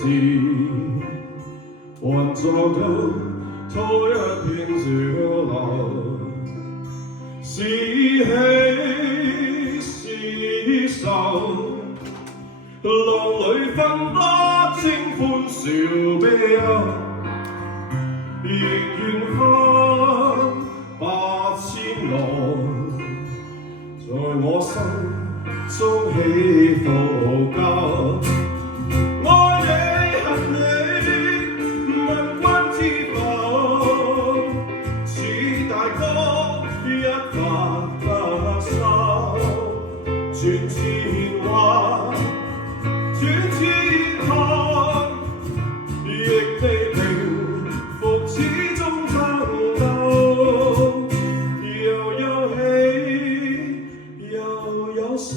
時，還做到拖一片潮流，是喜是愁，浪裏分不清歡笑悲憂，亦願分百千浪，在我心中起伏交。愛你恨你，問君知否？似大江一發不收，轉千彎，轉千趟，亦未平復，始終爭鬥，又有喜又有愁。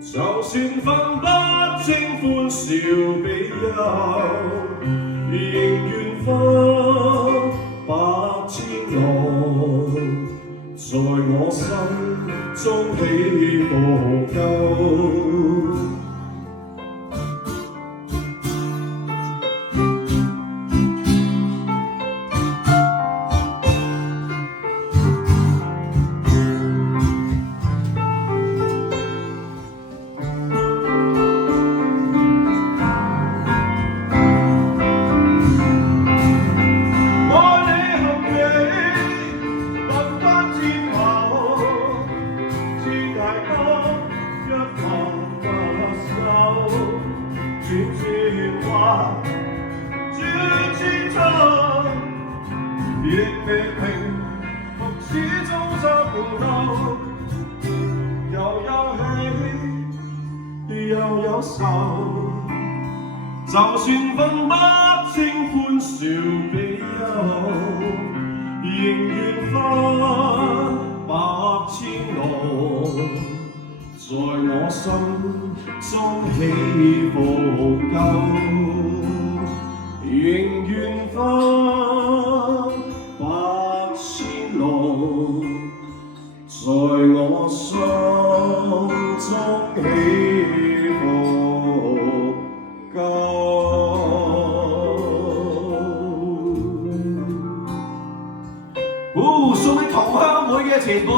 就算分不清歡笑悲憂，仍願分百千浪，在我心中起伏鳩。轉千彎，轉千趟，亦未平復，始終爭鬥，又有喜又有愁。就算分不清歡笑悲憂，仍願分百千浪，在我心中起伏鳩，仍願分百千浪，在我心中起伏鳩。送俾同鄉會嘅前輩。